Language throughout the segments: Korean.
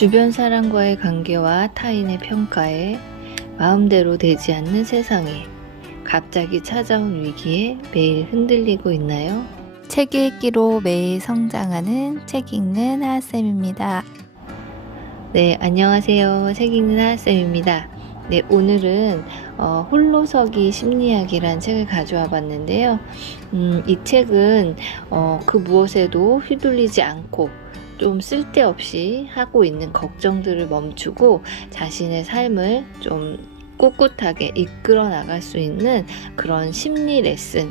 주변 사람과의 관계와 타인의 평가에 마음대로 되지 않는 세상에 갑자기 찾아온 위기에 매일 흔들리고 있나요? 책 읽기로 매일 성장하는 책 읽는 하하쌤입니다. 네, 안녕하세요. 책 읽는 하하쌤입니다. 네, 오늘은 홀로서기 심리학이란 책을 가져와 봤는데요. 이 책은 그 무엇에도 휘둘리지 않고 좀 쓸데없이 하고 있는 걱정들을 멈추고 자신의 삶을 좀 꿋꿋하게 이끌어 나갈 수 있는 그런 심리 레슨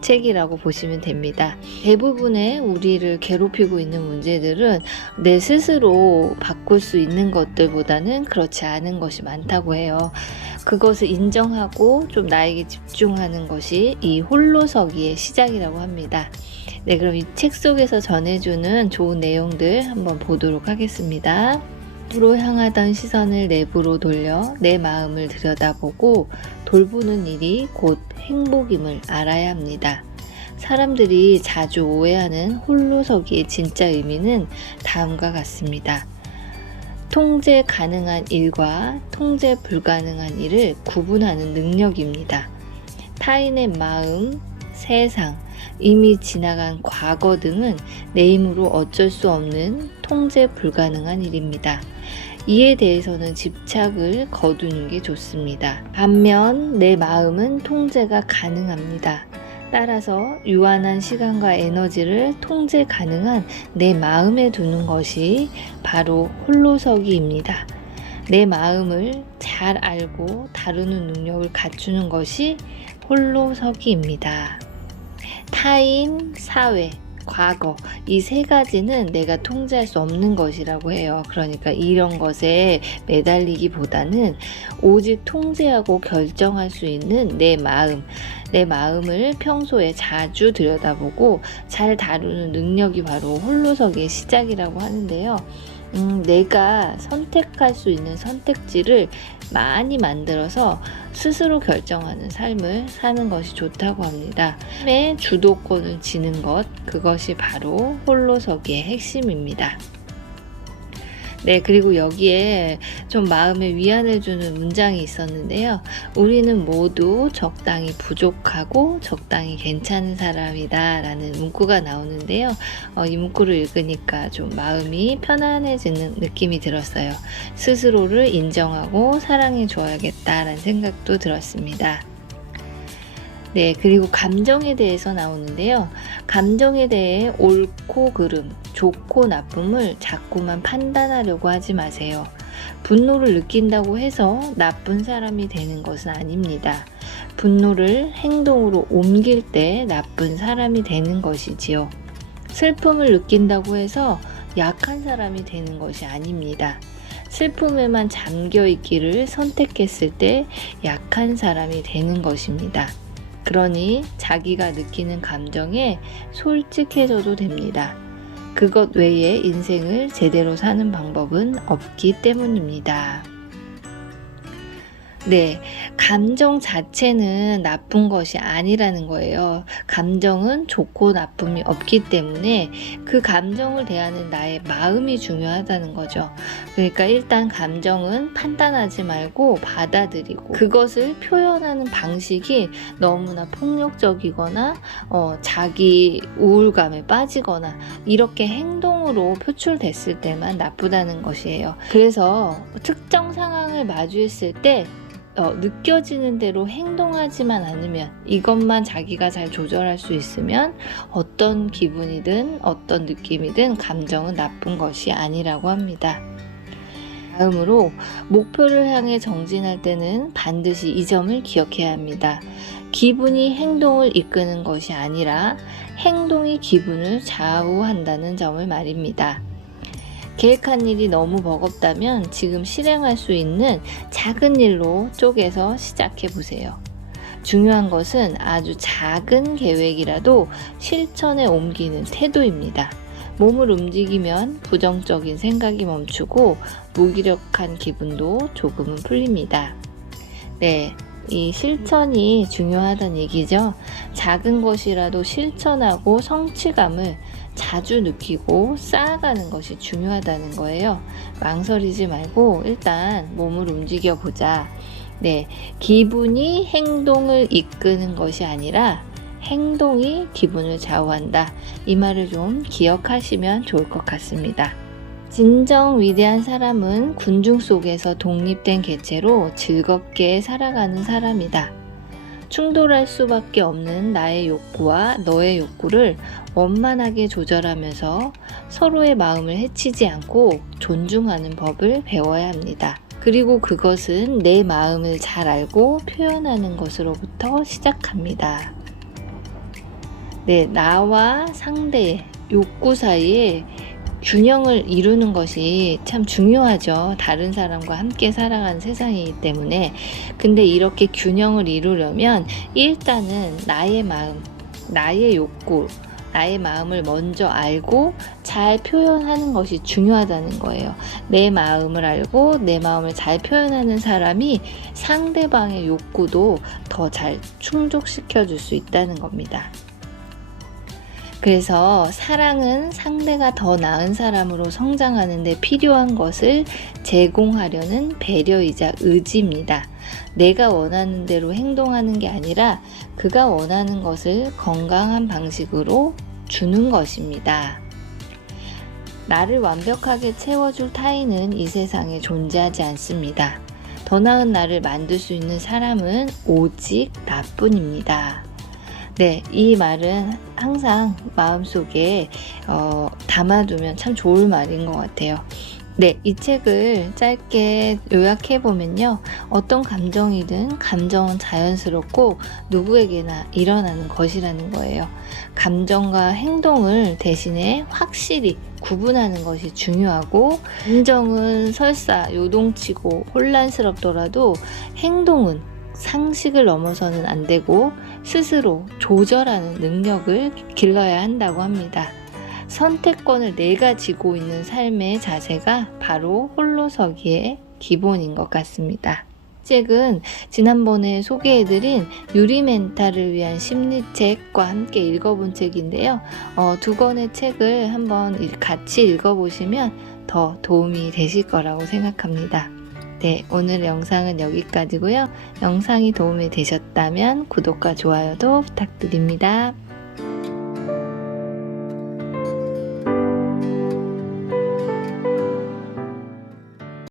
책이라고 보시면 됩니다. 대부분의 우리를 괴롭히고 있는 문제들은 내 스스로 바꿀 수 있는 것들보다는 그렇지 않은 것이 많다고 해요. 그것을 인정하고 좀 나에게 집중하는 것이 이 홀로서기의 시작이라고 합니다. 네, 그럼 이 책 속에서 전해주는 좋은 내용들 한번 보도록 하겠습니다. 앞으로 향하던 시선을 내부로 돌려 내 마음을 들여다보고 돌보는 일이 곧 행복임을 알아야 합니다. 사람들이 자주 오해하는 홀로서기의 진짜 의미는 다음과 같습니다. 통제 가능한 일과 통제 불가능한 일을 구분하는 능력입니다. 타인의 마음, 세상, 이미 지나간 과거 등은 내 힘으로 어쩔 수 없는 통제 불가능한 일입니다. 이에 대해서는 집착을 거두는 게 좋습니다. 반면 내 마음은 통제가 가능합니다. 따라서 유한한 시간과 에너지를 통제 가능한 내 마음에 두는 것이 바로 홀로서기입니다. 내 마음을 잘 알고 다루는 능력을 갖추는 것이 홀로서기입니다. 타인, 사회, 과거 이 세 가지는 내가 통제할 수 없는 것이라고 해요. 그러니까 이런 것에 매달리기보다는 오직 통제하고 결정할 수 있는 내 마음을 평소에 자주 들여다보고 잘 다루는 능력이 바로 홀로서기의 시작이라고 하는데요. 내가 선택할 수 있는 선택지를 많이 만들어서 스스로 결정하는 삶을 사는 것이 좋다고 합니다. 삶의 주도권을 지는 것, 그것이 바로 홀로서기의 핵심입니다. 네, 그리고 여기에 좀 마음에 위안을 주는 문장이 있었는데요. 우리는 모두 적당히 부족하고 적당히 괜찮은 사람이다 라는 문구가 나오는데요. 이 문구를 읽으니까 좀 마음이 편안해지는 느낌이 들었어요. 스스로를 인정하고 사랑해 줘야겠다라는 생각도 들었습니다. 네, 그리고 감정에 대해서 나오는데요. 감정에 대해 옳고 그름, 좋고 나쁨을 자꾸만 판단하려고 하지 마세요. 분노를 느낀다고 해서 나쁜 사람이 되는 것은 아닙니다. 분노를 행동으로 옮길 때 나쁜 사람이 되는 것이지요. 슬픔을 느낀다고 해서 약한 사람이 되는 것이 아닙니다. 슬픔에만 잠겨 있기를 선택했을 때 약한 사람이 되는 것입니다. 그러니 자기가 느끼는 감정에 솔직해져도 됩니다. 그것 외에 인생을 제대로 사는 방법은 없기 때문입니다. 네, 감정 자체는 나쁜 것이 아니라는 거예요. 감정은 좋고 나쁨이 없기 때문에 그 감정을 대하는 나의 마음이 중요하다는 거죠. 그러니까 일단 감정은 판단하지 말고 받아들이고 그것을 표현하는 방식이 너무나 폭력적이거나 자기 우울감에 빠지거나 이렇게 행동으로 표출됐을 때만 나쁘다는 것이에요. 그래서 특정 상황을 마주했을 때 느껴지는 대로 행동하지만 않으면 이것만 자기가 잘 조절할 수 있으면 어떤 기분이든 어떤 느낌이든 감정은 나쁜 것이 아니라고 합니다. 다음으로 목표를 향해 정진할 때는 반드시 이 점을 기억해야 합니다. 기분이 행동을 이끄는 것이 아니라 행동이 기분을 좌우한다는 점을 말입니다. 계획한 일이 너무 버겁다면 지금 실행할 수 있는 작은 일로 쪼개서 시작해 보세요. 중요한 것은 아주 작은 계획이라도 실천에 옮기는 태도입니다. 몸을 움직이면 부정적인 생각이 멈추고 무기력한 기분도 조금은 풀립니다. 네, 이 실천이 중요하다는 얘기죠. 작은 것이라도 실천하고 성취감을 자주 느끼고 쌓아가는 것이 중요하다는 거예요. 망설이지 말고 일단 몸을 움직여 보자. 네, 기분이 행동을 이끄는 것이 아니라 행동이 기분을 좌우한다. 이 말을 좀 기억하시면 좋을 것 같습니다. 진정 위대한 사람은 군중 속에서 독립된 개체로 즐겁게 살아가는 사람이다. 충돌할 수밖에 없는 나의 욕구와 너의 욕구를 원만하게 조절하면서 서로의 마음을 해치지 않고 존중하는 법을 배워야 합니다. 그리고 그것은 내 마음을 잘 알고 표현하는 것으로부터 시작합니다. 네, 나와 상대의 욕구 사이에 균형을 이루는 것이 참 중요하죠. 다른 사람과 함께 살아가는 세상이기 때문에. 근데 이렇게 균형을 이루려면 일단은 나의 마음, 나의 욕구, 나의 마음을 먼저 알고 잘 표현하는 것이 중요하다는 거예요. 내 마음을 알고 내 마음을 잘 표현하는 사람이 상대방의 욕구도 더 잘 충족시켜 줄 수 있다는 겁니다. 그래서 사랑은 상대가 더 나은 사람으로 성장하는 데 필요한 것을 제공하려는 배려이자 의지입니다. 내가 원하는 대로 행동하는 게 아니라 그가 원하는 것을 건강한 방식으로 주는 것입니다. 나를 완벽하게 채워줄 타인은 이 세상에 존재하지 않습니다. 더 나은 나를 만들 수 있는 사람은 오직 나뿐입니다. 네, 이 말은 항상 마음속에 담아두면 참 좋을 말인 것 같아요. 네, 이 책을 짧게 요약해보면요. 어떤 감정이든 감정은 자연스럽고 누구에게나 일어나는 것이라는 거예요. 감정과 행동을 대신에 확실히 구분하는 것이 중요하고, 감정은 설사 요동치고 혼란스럽더라도 행동은 상식을 넘어서는 안 되고 스스로 조절하는 능력을 길러야 한다고 합니다. 선택권을 내가 쥐고 있는 삶의 자세가 바로 홀로서기의 기본인 것 같습니다. 책은 지난번에 소개해드린 유리 멘탈을 위한 심리책과 함께 읽어본 책인데요. 두 권의 책을 한번 같이 읽어보시면 더 도움이 되실 거라고 생각합니다. 네, 오늘 영상은 여기까지고요. 영상이 도움이 되셨다면 구독과 좋아요도 부탁드립니다.